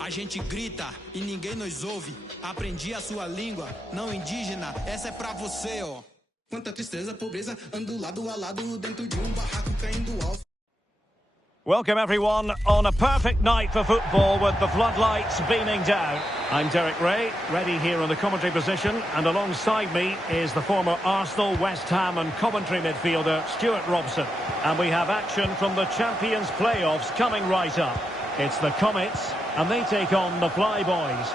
A gente grita e ninguém nos ouve. Aprendi a sua língua, não indígena. Essa é pra você, ó. Quanta tristeza, pobreza, ando lado a lado dentro de barraco caindo aos. Welcome everyone on a perfect night for football with the floodlights beaming down. I'm Derek Ray, ready here on the commentary position, and alongside me is the former Arsenal, West Ham and Coventry midfielder Stuart Robson. And we have action from the Champions playoffs coming right up. It's the Comets, and they take on the Flyboys.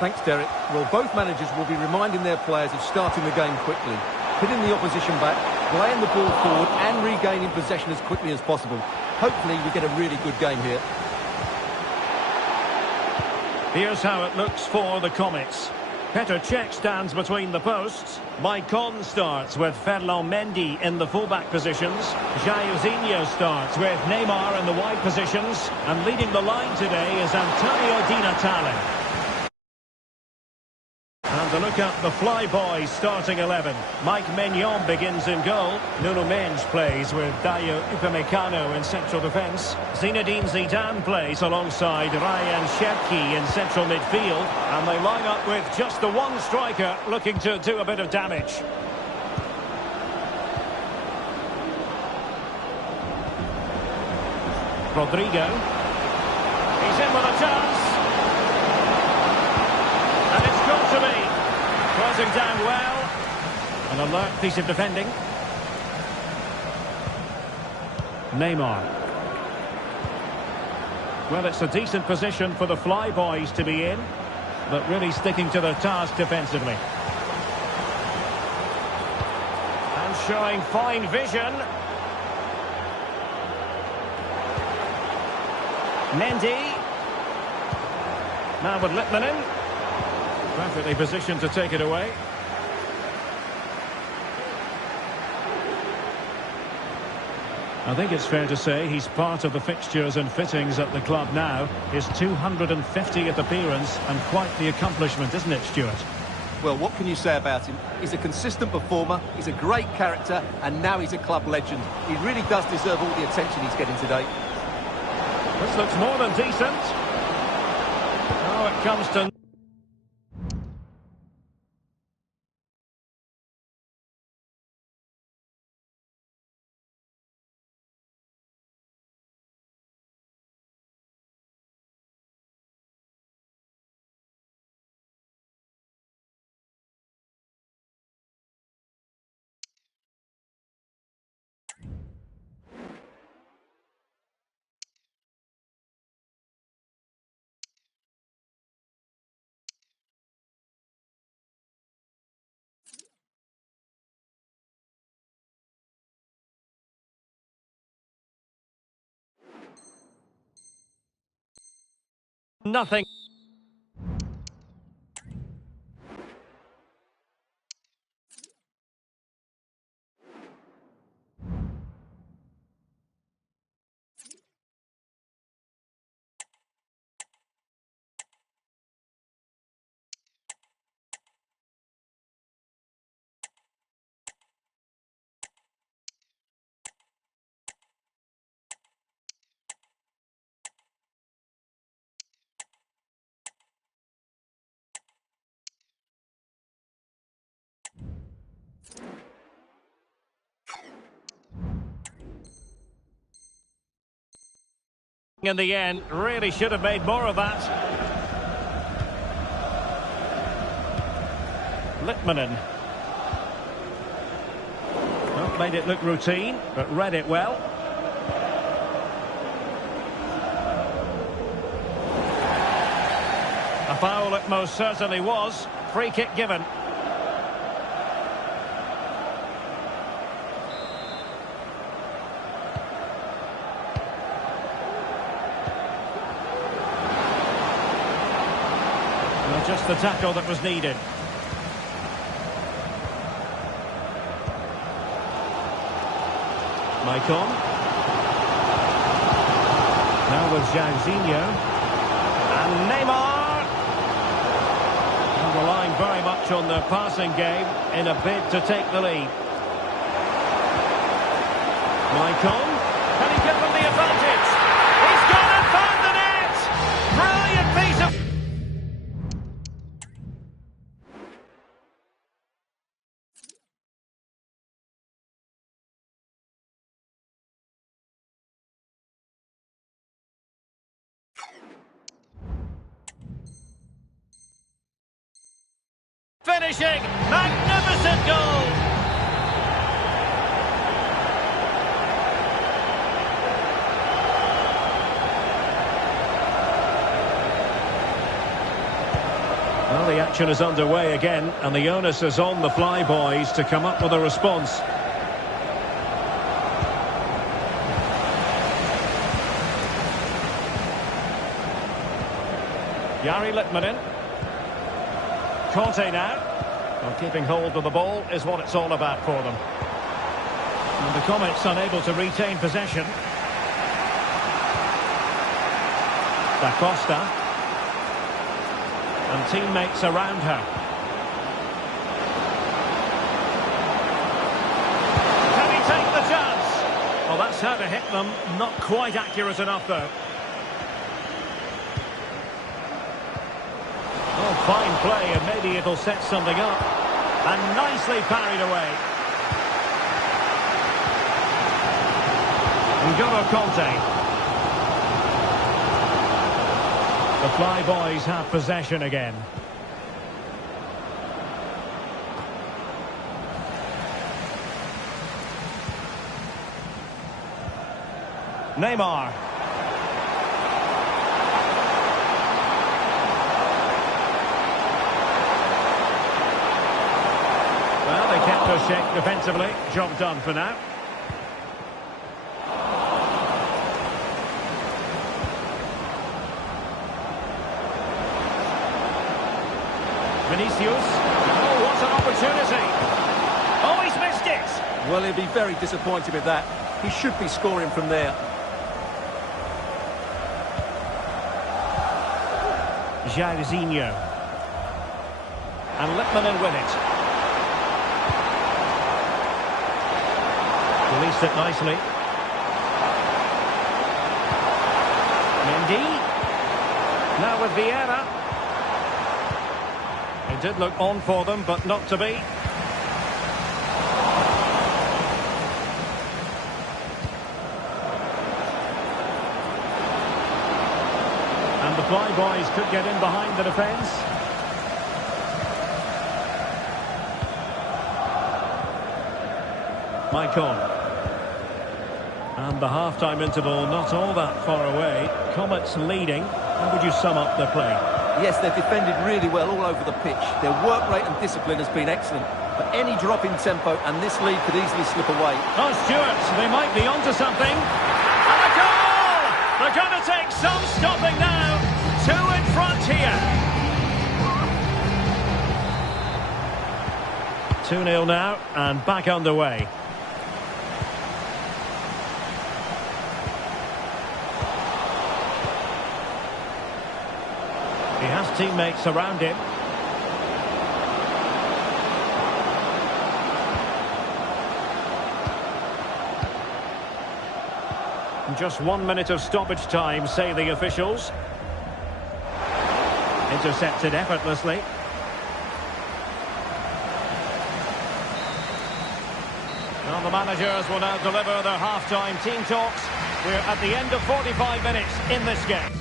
Thanks, Derek. Well, both managers will be reminding their players of starting the game quickly, hitting the opposition back, playing the ball forward and regaining possession as quickly as possible. Hopefully we get a really good game here. Here's how it looks for the Comets. Petr Cech stands between the posts. Maicon starts with Ferland Mendy in the fullback positions. Jairzinho starts with Neymar in the wide positions. And leading the line today is Antonio Di Natale. And to look at the Flyboys starting 11. Mike Maignan begins in goal. Nuno Mendes plays with Dayo Upamecano in central defence. Zinedine Zidane plays alongside Ryan Cherki in central midfield. And they line up with just the one striker looking to do a bit of damage. Rodrigo. He's in with a chance. And it's got to be. Closing down well. An alert piece of defending. Neymar. Well, it's a decent position for the Flyboys to be in, but really sticking to their task defensively. And showing fine vision. Mendy. Now with Litmanen. Perfectly positioned to take it away. I think it's fair to say he's part of the fixtures and fittings at the club now. His 250th appearance, and quite the accomplishment, isn't it, Stuart? Well, what can you say about him? He's a consistent performer, he's a great character, and now he's a club legend. He really does deserve all the attention he's getting today. This looks more than decent. Oh, it comes to... Nothing. In the end, really should have made more of that. Litmanen. Well, made it look routine, but read it well. foul it most certainly was. Free kick given. Well, just the tackle that was needed. Maicon. Now with Jairzinho. And Neymar. And relying very much on their passing game in a bid to take the lead. Maicon. Can he give them the advantage? He's gone and found the net! Brilliant piece of... Finishing! Magnificent goal! Well, the action is underway again, and the onus is on the Flyboys to come up with a response. Jari Litmanen. Conte now. Well, keeping hold of the ball is what it's all about for them. And the Comets unable to retain possession. Da Costa. And teammates around her. Can he take the chance? Well, that's how to hit them. Not quite accurate enough, though. Oh, fine play, and maybe it'll set something up. And nicely parried away. N'Golo Conte. The Flyboys have possession again. Neymar. Well, they kept their shape defensively. Job done for now. Vinicius. Oh, what an opportunity. Oh, he's missed it. Well, he'll be very disappointed with that. He should be scoring from there. Jairzinho. And Litmanen with it. Released it nicely. Mendy. Now with Vieira. It did look on for them, but not to be. And the Flyboys could get in behind the defence. Maicon. And the half-time interval not all that far away. Comets leading. How would you sum up their play? Yes, they've defended really well all over the pitch. Their work rate and discipline has been excellent. But any drop in tempo and this lead could easily slip away. Oh, Stuart, they might be onto something. And a goal! They're going to take some stopping now. 2 in front here. 2-0 now and back underway. He has teammates around him. Just 1 minute of stoppage time, say the officials. Intercepted effortlessly. Well, the managers will now deliver their half-time team talks. We're at the end of 45 minutes in this game.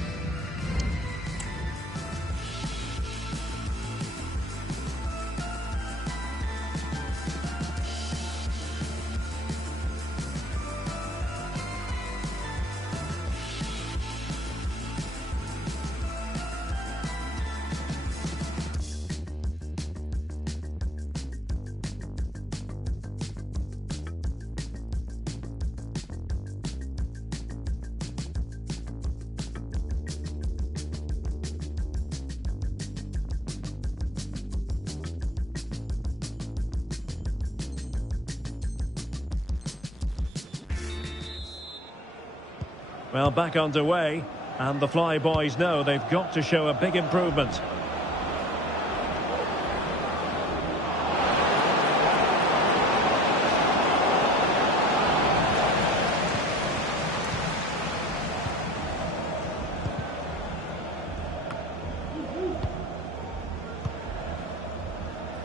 Well, back underway, and the Fly Boys know they've got to show a big improvement.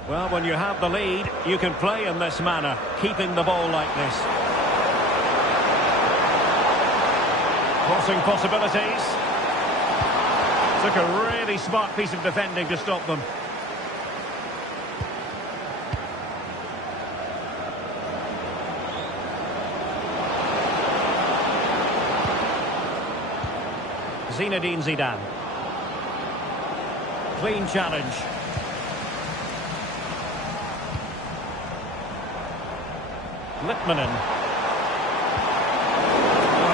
Well, when you have the lead, you can play in this manner, keeping the ball like this. Crossing possibilities. Took a really smart piece of defending to stop them. Zinedine Zidane. Clean challenge. Littmanen.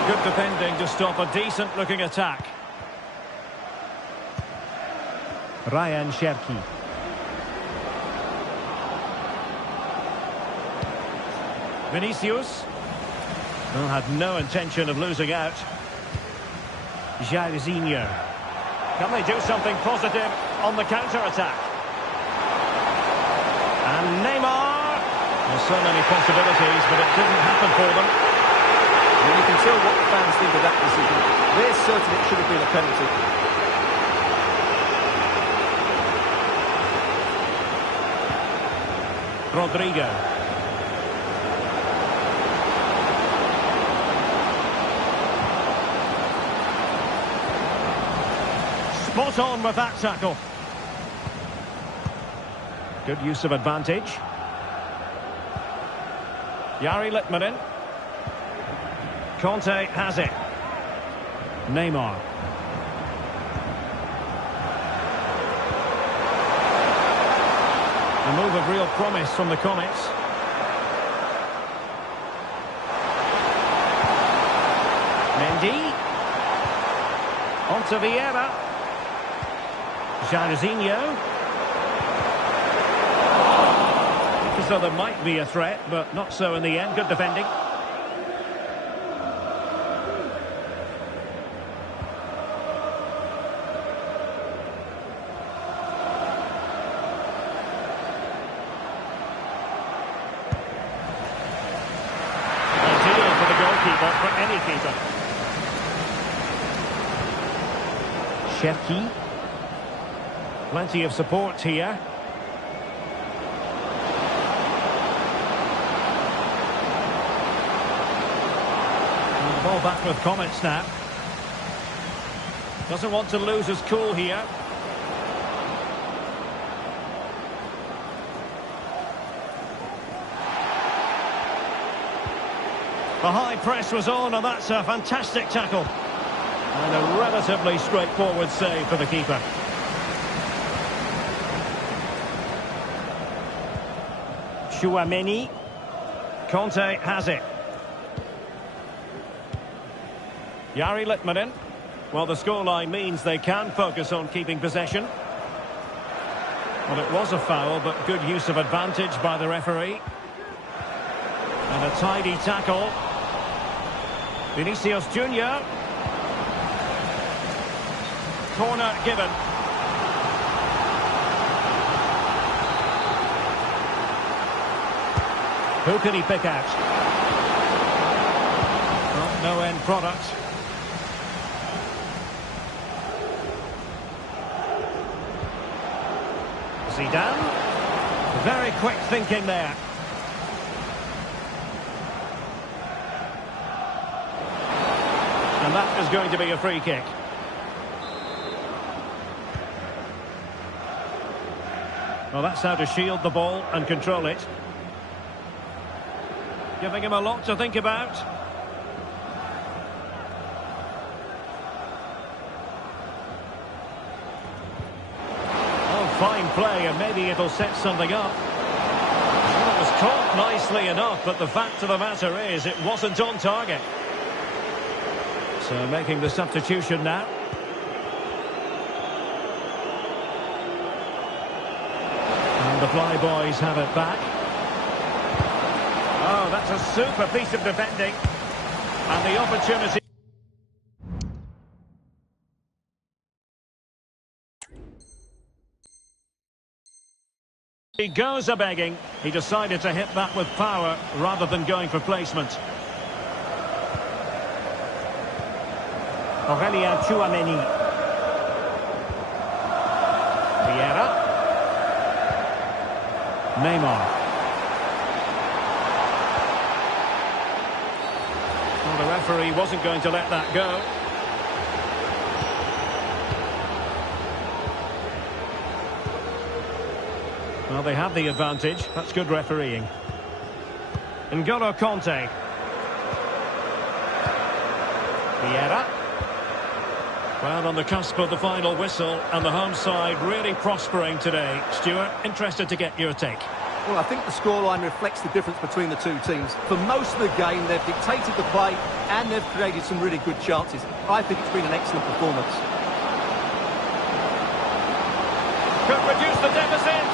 Good defending to stop a decent-looking attack. Ryan Cherki. Vinicius. Well, had no intention of losing out. Jairzinho. Can they do something positive on the counter-attack? And Neymar. There's so many possibilities, but it didn't happen for them. Well, you can tell what the fans think of that decision. They're certain it should have been a penalty. Rodrigo. Spot on with that tackle. Good use of advantage. Jari Littmanen. Conte has it. Neymar. A move of real promise from the Comets. Mendy. Onto Vieira. Jairzinho. So there might be a threat, but not so in the end. Good defending. Ideal for the goalkeeper, for any keeper. Cherki. Plenty of support here. Ball back with Comets now. Doesn't want to lose his cool here. The high press was on, and that's a fantastic tackle. And a relatively straightforward save for the keeper. Chouameni. Conte has it. Jari Littmanen. Well, the scoreline means they can focus on keeping possession. Well, it was a foul, but good use of advantage by the referee. And a tidy tackle. Vinicius Junior. Corner given. Who can he pick out? Well, no end product. Zidane. Very quick thinking there. And that is going to be a free kick. Well, that's how to shield the ball and control it. Giving him a lot to think about. Fine play, and maybe it'll set something up. Well, it was caught nicely enough, but the fact of the matter is it wasn't on target. So making the substitution now. And the Fly Boys have it back. Oh, that's a super piece of defending. And the opportunity... He goes a-begging. He decided to hit that with power rather than going for placement. Aurelien Tchouameni. Vieira. Neymar. Well, the referee wasn't going to let that go. Well, they have the advantage. That's good refereeing. N'Golo Kanté. Vieira. Well, on the cusp of the final whistle, and the home side really prospering today. Stuart, interested to get your take. Well, I think the scoreline reflects the difference between the two teams. For most of the game, they've dictated the play, and they've created some really good chances. I think it's been an excellent performance. Could reduce the deficit.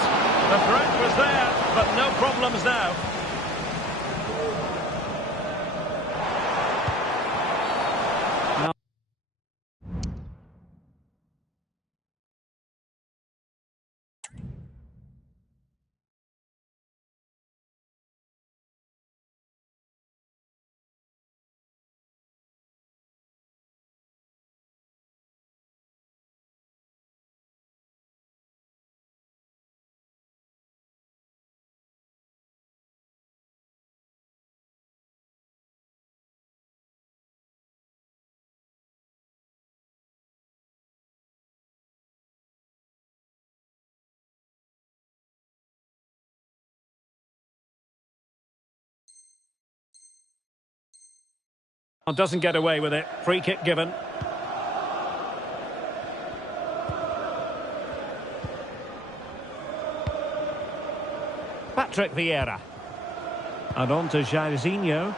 The threat was there, but no problems now. Doesn't get away with it. Free kick given. Patrick Vieira. And on to Jairzinho.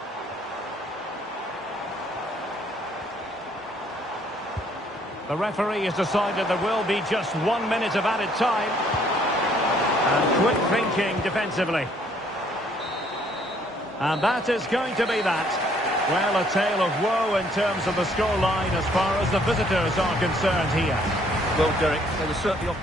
The referee has decided there will be just 1 minute of added time. And quick thinking defensively. And that is going to be that. Well, a tale of woe in terms of the scoreline as far as the visitors are concerned here. Well, Derek, they were certainly...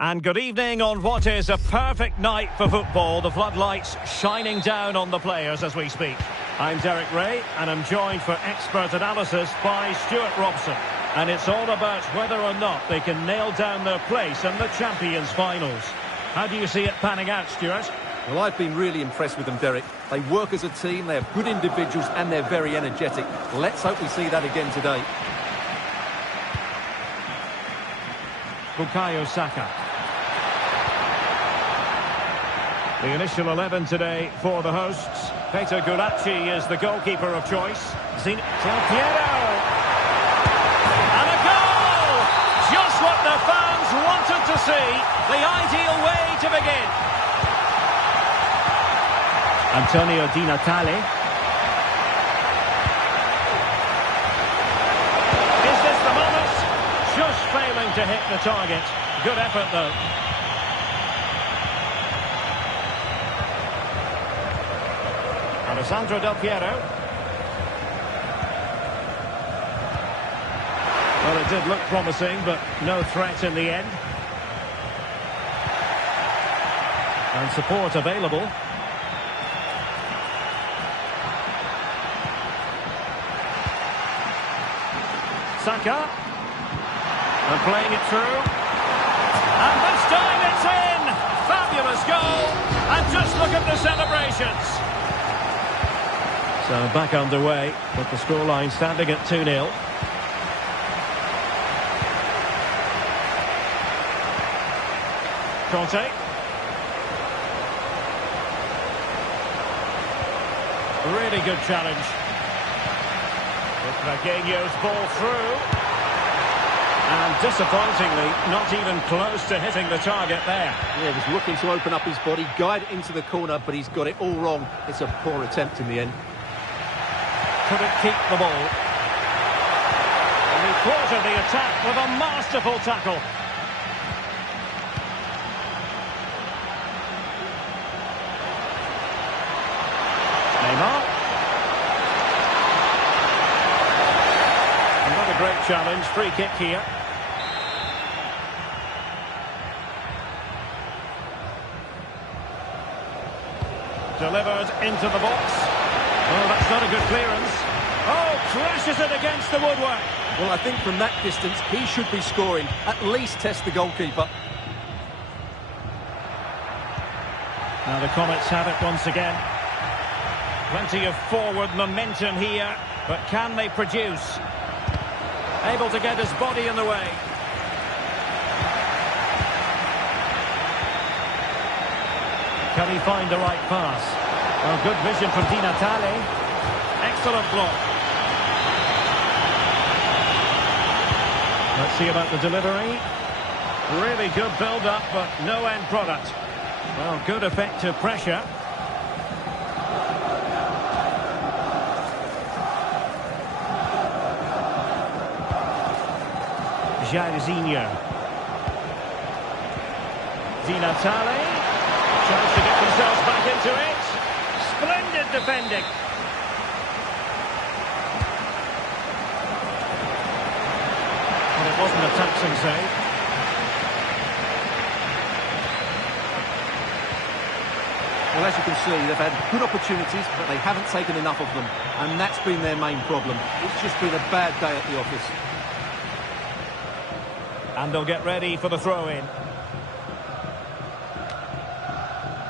And good evening on what is a perfect night for football. The floodlights shining down on the players as we speak. I'm Derek Ray, and I'm joined for expert analysis by Stuart Robson. And it's all about whether or not they can nail down their place in the Champions finals. How do you see it panning out, Stuart? Well, I've been really impressed with them, Derek. They work as a team, they have good individuals, and they're very energetic. Let's hope we see that again today. Bukayo Saka. The initial 11 today for the hosts. Peter Gulacsi is the goalkeeper of choice. Del Piero. And a goal! Just what the fans wanted to see. The ideal way to begin. Antonio Di Natale. Is this the moment? Just failing to hit the target. Good effort though. Alessandro Del Piero. Well, it did look promising, but no threat in the end. And support available. Saka. And playing it through. And this time it's in! Fabulous goal! And just look at the celebrations. So back underway, with the scoreline standing at 2-0. Conte. Really good challenge. Ragueño's ball through. And disappointingly, not even close to hitting the target there. Yeah, he was looking to open up his body, guide it into the corner, but he's got it all wrong. It's a poor attempt in the end. Couldn't keep the ball. And he thwarted the attack with a masterful tackle. Neymar. Another great challenge, free kick here. Delivered into the box. Oh, that's not a good clearance. Oh, crashes it against the woodwork. Well, I think from that distance, he should be scoring. At least test the goalkeeper. Now the Comets have it once again. Plenty of forward momentum here, but can they produce? Able to get his body in the way. Can he find the right pass? Oh, good vision from Di Natale. Excellent block. Let's see about the delivery. Really good build-up, but no end product. Well, good effective pressure. Jairzinho. Di Natale. Chance to get themselves back into it. Splendid defending. Well, it wasn't a taxing save. Well, as you can see, they've had good opportunities, but they haven't taken enough of them. And that's been their main problem. It's just been a bad day at the office. And they'll get ready for the throw-in.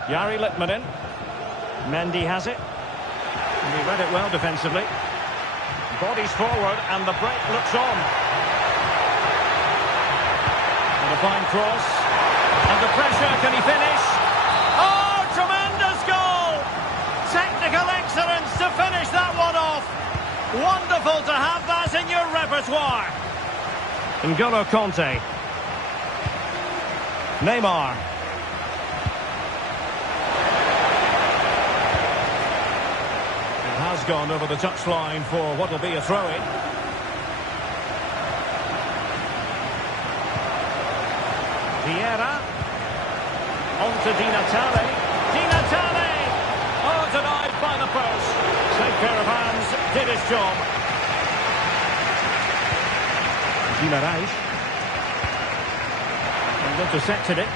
Jari Litmanen. Mendy has it. And he read it well defensively. Bodies forward and the break looks on. And a fine cross. And the pressure, can he finish? Oh, tremendous goal! Technical excellence to finish that one off. Wonderful to have that in your repertoire. N'Golo Conte. Neymar. It has gone over the touchline for what will be a throw-in. Vieira. On to Di Natale. Di Natale! Oh, denied by the post. Safe pair of hands, did his job. Guimaraes. And intercepted it.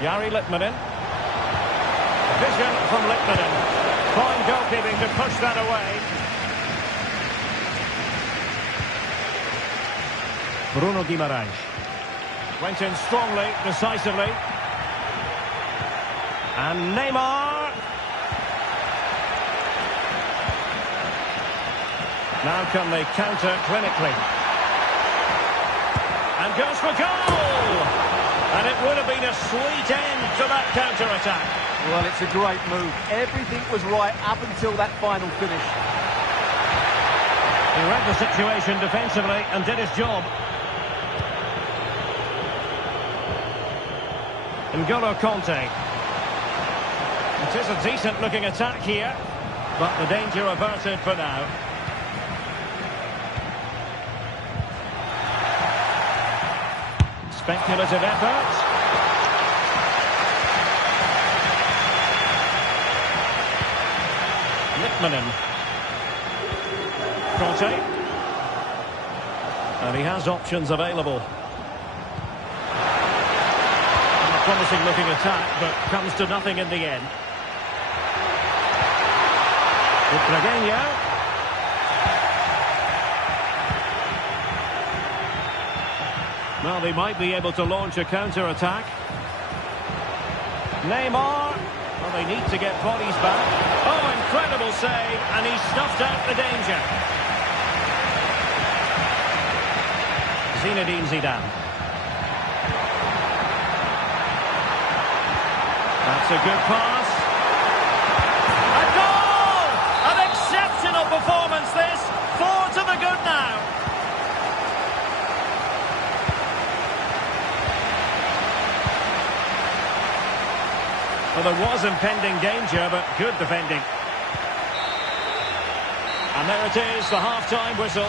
Jari Litmanen. Vision from Litmanen. Fine goalkeeping to push that away. Bruno Guimaraes. Went in strongly, decisively. And Neymar. Now can they counter clinically? And goes for goal! And it would have been a sweet end to that counter-attack. Well, it's a great move. Everything was right up until that final finish. He read the situation defensively and did his job. N'Golo Kanté. It is a decent-looking attack here, but the danger averted for now. Speculative effort. Lippmanen. Kanté. And he has options available. A promising looking attack, but comes to nothing in the end. Butragueño. Well, they might be able to launch a counter-attack. Neymar. Well, they need to get bodies back. Oh, incredible save, and he snuffed out the danger. Zinedine Zidane. That's a good pass. A goal! An exceptional performance, this. 4 to the good now. Well, there was impending danger, but good defending. And there it is, the half-time whistle.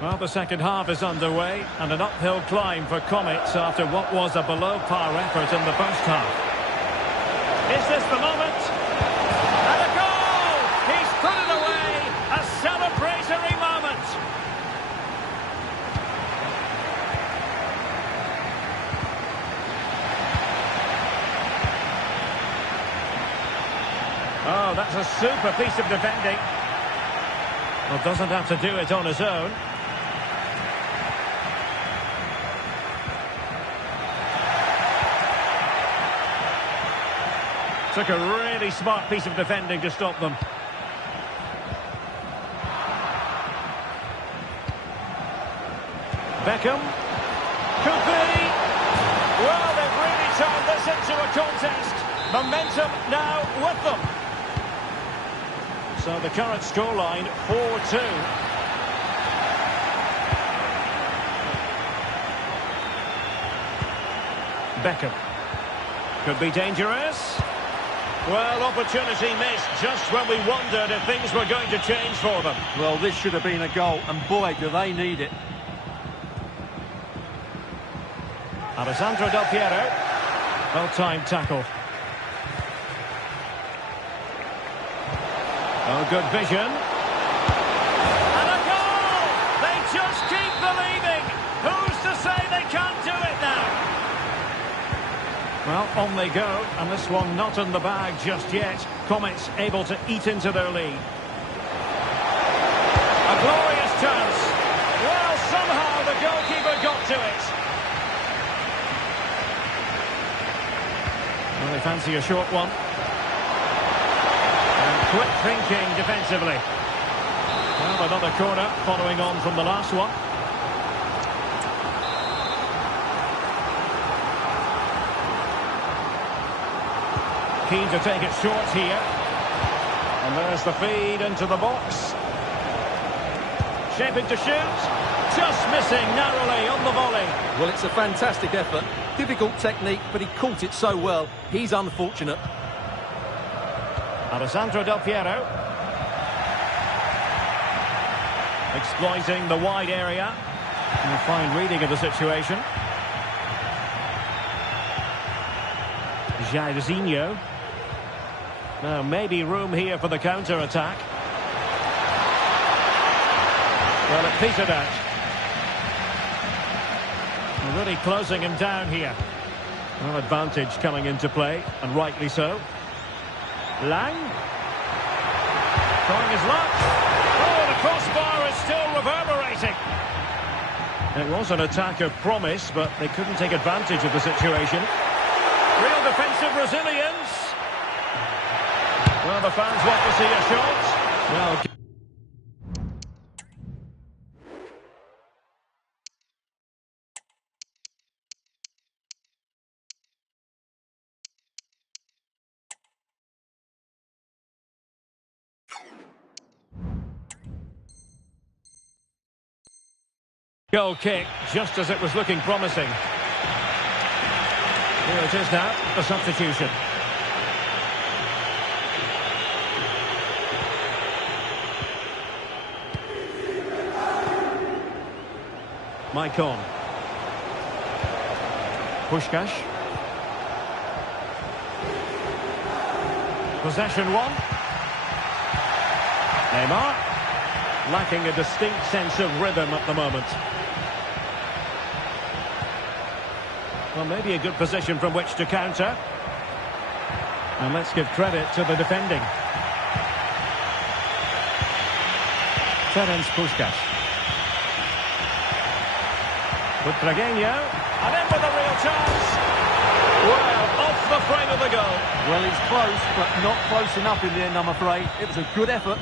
Well, the second half is underway, and an uphill climb for Comets after what was a below-par effort in the first half. Is this the moment? And a goal! He's put it away! A celebratory moment! Oh, that's a super piece of defending. Well, doesn't have to do it on his own. Took a really smart piece of defending to stop them. Beckham. Could be. Well, they've really turned this into a contest. Momentum now with them. So the current scoreline, 4-2. Beckham. Could be dangerous. Well, opportunity missed just when we wondered if things were going to change for them. Well, this should have been a goal, and boy, do they need it. Alessandro Del Piero. Well-timed tackle. Oh, good vision. And a goal! They just keep believing. Who's to say they can't do it now? Well, on they go, and this one not in the bag just yet. Comets able to eat into their lead. A glorious chance. Well, somehow the goalkeeper got to it. Well, they fancy a short one. And quick thinking defensively. Well, another corner following on from the last one. Keen to take it short here. And there's the feed into the box. Shaping to shoot. Just missing narrowly on the volley. Well, it's a fantastic effort. Difficult technique, but he caught it so well. He's unfortunate. Alessandro Del Piero. Exploiting the wide area. And a fine reading of the situation. Jairzinho. Now, maybe room here for the counter-attack. Well, it petered out. Really closing him down here. No advantage coming into play, and rightly so. Lang. Trying his luck. Oh, the crossbar is still reverberating. It was an attack of promise, but they couldn't take advantage of the situation. Real defensive resilience. Well, the fans want to see a shot. Well, goal kick, just as it was looking promising. Here it is now, the substitution. Maicon. Puskás. Possession one. Neymar. Lacking a distinct sense of rhythm at the moment. Well, maybe a good position from which to counter. And let's give credit to the defending. Ferenc Puskás. Butragueño. And in with a real chance. Well, off the frame of the goal. Well, he's close, but not close enough in the end, I'm afraid. It was a good effort.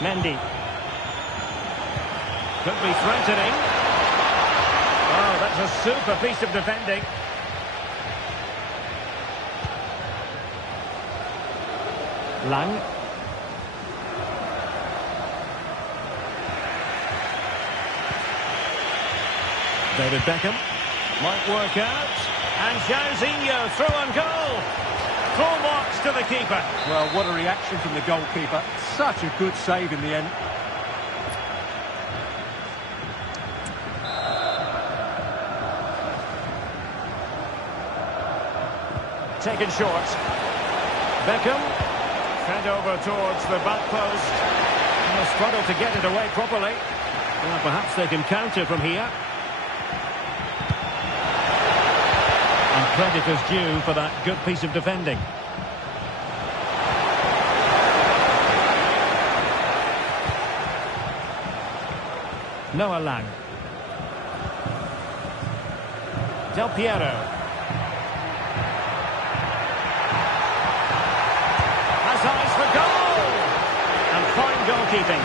Mendy. Could be threatening. Oh, that's a super piece of defending. Lang. David Beckham. Might work out. And Jairzinho through on goal. Full marks to the keeper. Well, what a reaction from the goalkeeper. Such a good save in the end. Taken short. Beckham. Fed over towards the back post. And they'll struggle to get it away properly. Well, perhaps they can counter from here. And credit is due for that good piece of defending. Noah Lang. Del Piero. Has eyes for goal! And fine goalkeeping.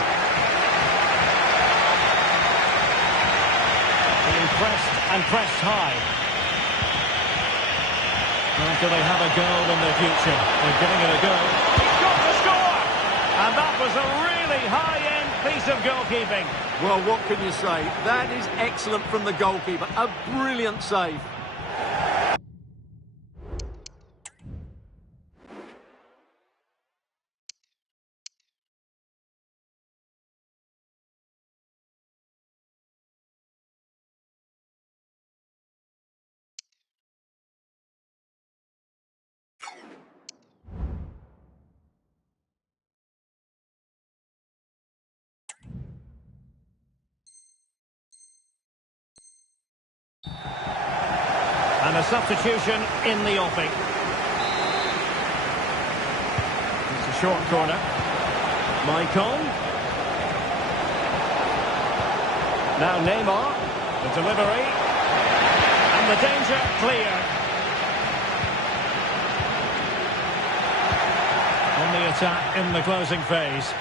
Being pressed and pressed high. Well, do they have a goal in their future? They're giving it a go. He's got to score! And that was a really high-end piece of goalkeeping. Well, what can you say? That is excellent from the goalkeeper. A brilliant save. And a substitution in the offing. It's a short corner. Maicon. Now Neymar. The delivery. And the danger clear. On the attack in the closing phase.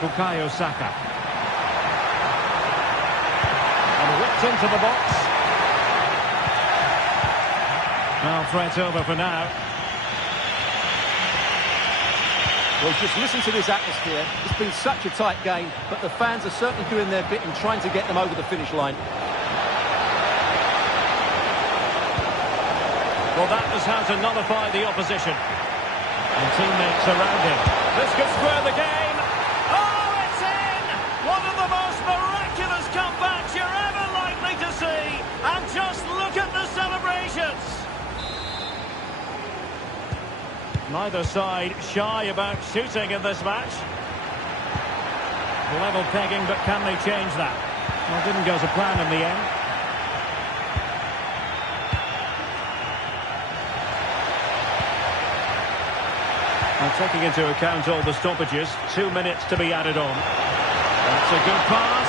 Bukayo Saka. And whipped into the box. Well, threat over for now. Well, just listen to this atmosphere. It's been such a tight game, but the fans are certainly doing their bit in trying to get them over the finish line. Well, that was how to nullify the opposition. And teammates around him. This could square the game. Oh, it's in! One of the most miraculous comebacks you're ever likely to see. And just look at the celebrations. Neither side shy about shooting in this match. Level pegging, but can they change that? Well, it didn't go to plan in the end. Well, taking into account all the stoppages, 2 minutes to be added on. That's a good pass.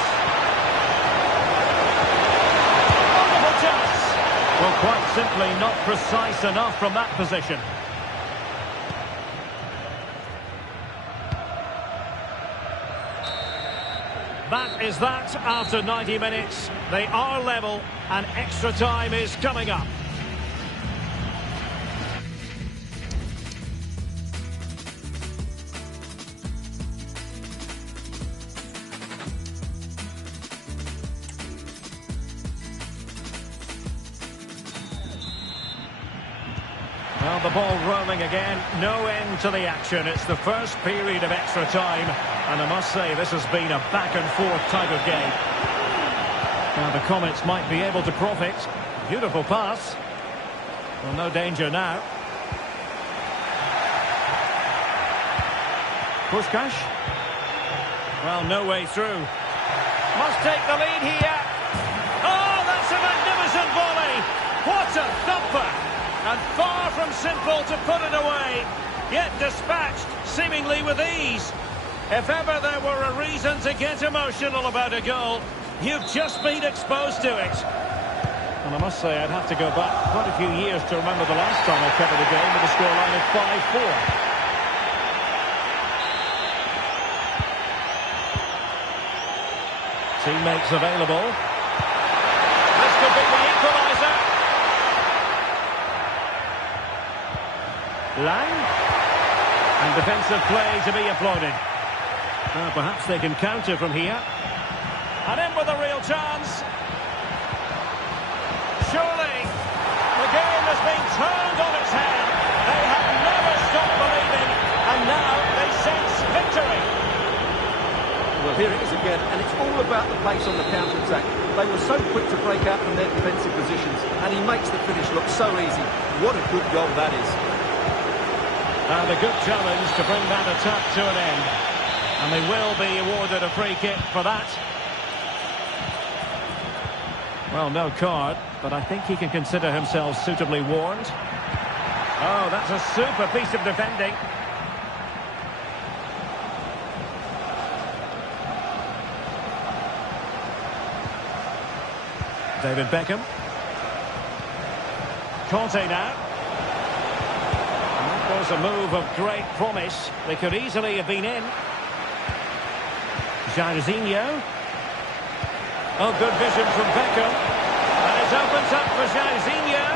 Wonderful chance. Well, quite simply not precise enough from that position. That is that after 90 minutes. They are level and extra time is coming up. Well, the ball rolling again. No end to the action. It's the first period of extra time. And I must say, this has been a back-and-forth type of game. Now, the Comets might be able to profit. Beautiful pass. Well, no danger now. Puskás. Well, no way through. Must take the lead here. Oh, that's a magnificent volley. What a thumper. And far from simple to put it away. Yet dispatched, seemingly with ease. If ever there were a reason to get emotional about a goal, you've just been exposed to it. And I must say, I'd have to go back quite a few years to remember the last time I covered a game with a scoreline of 5-4. Teammates available. This could be the equaliser. Lang. And defensive play to be applauded. Well, perhaps they can counter from here. And in with a real chance. Surely, the game has been turned on its head. They have never stopped believing, and now they sense victory. Well, here it is again, and it's all about the pace on the counter-attack. They were so quick to break out from their defensive positions, and he makes the finish look so easy. What a good goal that is. And a good challenge to bring that attack to an end. And they will be awarded a free kick for that. Well, no card, but I think he can consider himself suitably warned. Oh, that's a super piece of defending. David Beckham. Conte now. And that was a move of great promise. They could easily have been in. Jairzinho. Oh, good vision from Beckham. And it opens up for Jairzinho.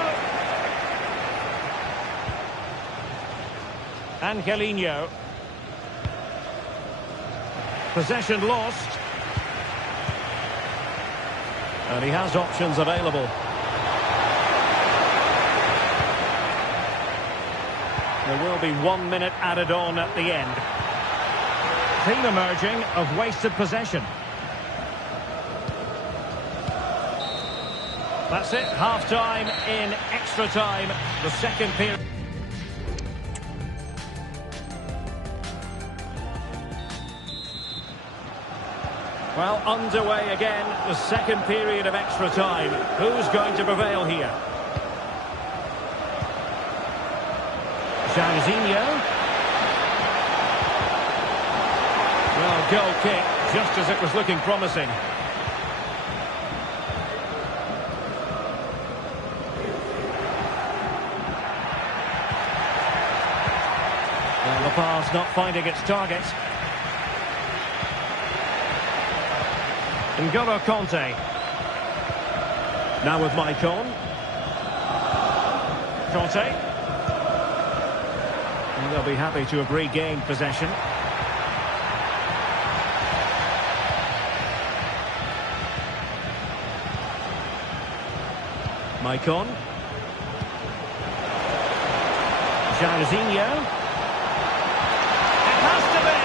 Angelino. Possession lost. And he has options available. There will be 1 minute added on at the end. Theme emerging of wasted possession. That's it, half-time in extra time, the second period. Well, underway again, the second period of extra time. Who's going to prevail here? Jairzinho. Well, goal kick, just as it was looking promising. Well, the pass not finding its target. N'Golo Conte. Now with Maicon. Conte. And they'll be happy to have regained possession. Maicon. Jairzinho. It has to be.